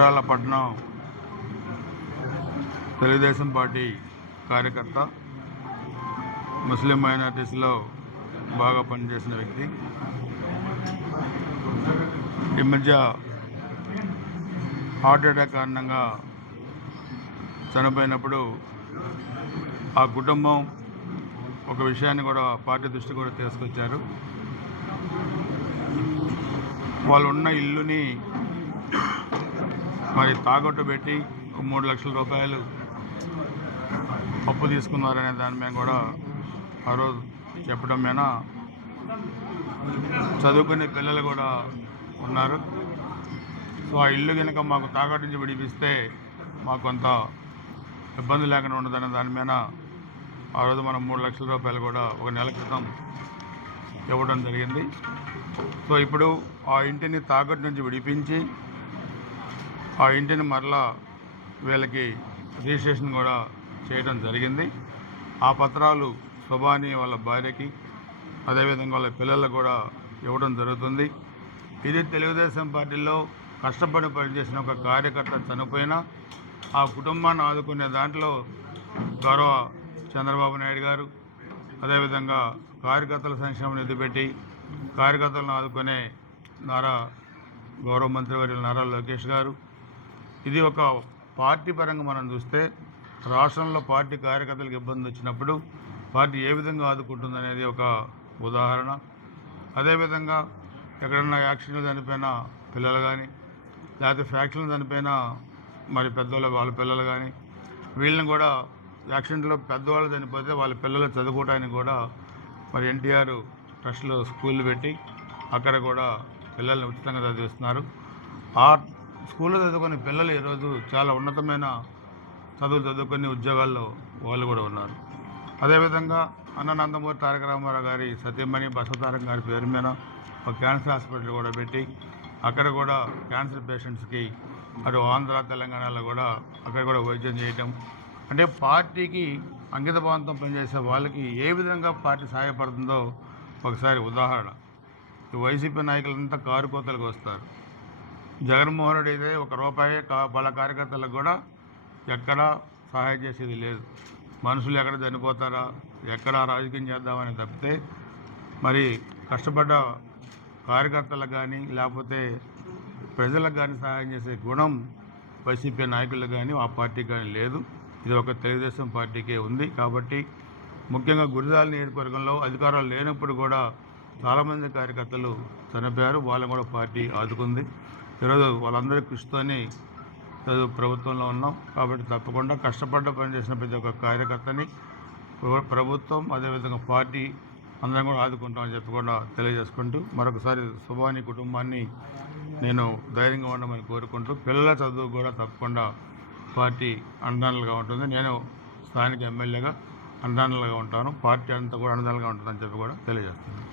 Mancherial Telugu Desam party కార్యకర్త ముస్లిం మైనార్టీస్లో బాగా పనిచేసిన వ్యక్తి. ఈ మధ్య హార్ట్ అటాక్ కారణంగా చనిపోయినప్పుడు ఆ కుటుంబం ఒక విషయాన్ని కూడా పార్టీ దృష్టి కూడా తీసుకొచ్చారు. వాళ్ళు ఉన్న ఇల్లుని మరి తాకట్టు పెట్టి ఒక మూడు లక్షల రూపాయలు అప్పు తీసుకున్నారనే దాని మీద కూడా ఆ రోజు చెప్పడం మీద చదువుకునే పిల్లలు కూడా ఉన్నారు. సో ఆ ఇల్లు కనుక మాకు తాకట్టు నుంచి విడిపిస్తే మాకు కొంత ఇబ్బంది లేకుండా ఉండదనే దాని మీద ఆ రోజు మనం మూడు లక్షల రూపాయలు కూడా ఒక నెల క్రితం ఇవ్వడం జరిగింది. సో ఇప్పుడు ఆ ఇంటిని తాకట్టు నుంచి విడిపించి ఆ ఇంటిని మరలా వీళ్ళకి రిజిస్ట్రేషన్ కూడా చేయడం జరిగింది. ఆ పత్రాలు శుభాని వాళ్ళ భార్యకి అదేవిధంగా వాళ్ళ పిల్లలకు కూడా ఇవ్వడం జరుగుతుంది. ఇది తెలుగుదేశం పార్టీలో కష్టపడి పనిచేసిన ఒక కార్యకర్త చనిపోయినా ఆ కుటుంబాన్ని ఆదుకునే దాంట్లో గౌరవ చంద్రబాబు నాయుడు గారు అదేవిధంగా కార్యకర్తల సంక్షేమం నిధి పెట్టి కార్యకర్తలను ఆదుకునే నారా గౌరవ మంత్రివర్యులు నారా లోకేష్ గారు ఇది ఒక పార్టీ పరంగా మనం చూస్తే రాష్ట్రంలో పార్టీ కార్యకర్తలకు ఇబ్బంది వచ్చినప్పుడు పార్టీ ఏ విధంగా ఆదుకుంటుందనేది ఒక ఉదాహరణ. అదేవిధంగా ఎక్కడన్నా యాక్సిడెంట్ చనిపోయిన పిల్లలు కానీ లేకపోతే ఫ్యాక్షన్లు చనిపోయిన మరి పెద్దవాళ్ళ వాళ్ళ పిల్లలు కానీ వీళ్ళని కూడా యాక్సిడెంట్లో పెద్దవాళ్ళు చనిపోతే వాళ్ళ పిల్లలు చదువుకోవడానికి కూడా మరి ఎన్టీఆర్ ట్రస్ట్లో స్కూల్ పెట్టి అక్కడ కూడా పిల్లల్ని ఉచితంగా చదివిస్తున్నారు. ఆ స్కూల్లో చదువుకునే పిల్లలు ఈరోజు చాలా ఉన్నతమైన చదువు చదువుకుని ఉద్యోగాల్లో వాళ్ళు కూడా ఉన్నారు. అదేవిధంగా అన్న నందమూరి తారక రామారావు గారి సత్యమణి బసవతారక గారి పేరు మీద ఒక క్యాన్సర్ హాస్పిటల్ కూడా పెట్టి అక్కడ కూడా క్యాన్సర్ పేషెంట్స్కి అటు ఆంధ్ర తెలంగాణలో కూడా అక్కడ కూడా వైద్యం చేయటం. అంటే పార్టీకి అంకిత భావంతో పనిచేసే వాళ్ళకి ఏ విధంగా పార్టీ సహాయపడుతుందో ఒకసారి ఉదాహరణ. వైసీపీ నాయకులంతా కారు కోతలకు వస్తారు. జగన్మోహన్ రెడ్డి అయితే ఒక రూపాయి కా- వాళ్ళ కార్యకర్తలకు కూడా ఎక్కడా సహాయం చేసేది లేదు. మనుషులు ఎక్కడ చనిపోతారా ఎక్కడ రాజకీయం చేద్దామని తప్పితే మరి కష్టపడ్డ కార్యకర్తలకు కానీ లేకపోతే ప్రజలకు కానీ సహాయం చేసే గుణం వైసీపీ నాయకులకు కానీ ఆ పార్టీకి కానీ లేదు. ఇది ఒక తెలుగుదేశం పార్టీకే ఉంది కాబట్టి ముఖ్యంగా గురిజాల నియోజకవర్గంలో అధికారాలు లేనప్పుడు కూడా చాలామంది కార్యకర్తలు చనిపోయారు. వాళ్ళని కూడా పార్టీ ఆదుకుంది. ఈరోజు వాళ్ళందరి కృషితోనే ఈరోజు ప్రభుత్వంలో ఉన్నాం. కాబట్టి తప్పకుండా కష్టపడ్డ పనిచేసిన ప్రతి ఒక్క కార్యకర్తని ప్రభుత్వం అదేవిధంగా పార్టీ అందరం కూడా ఆదుకుంటామని చెప్పి కూడా తెలియజేసుకుంటూ మరొకసారి శుభాని కుటుంబాన్ని నేను ధైర్యంగా ఉండమని కోరుకుంటూ పిల్లల చదువు కూడా తప్పకుండా పార్టీ అండదండలుగా ఉంటుంది. నేను స్థానిక ఎమ్మెల్యేగా అండదండలుగా ఉంటాను. పార్టీ అంతా కూడా అండదండలుగా ఉంటుందని చెప్పి కూడా తెలియజేస్తున్నాను.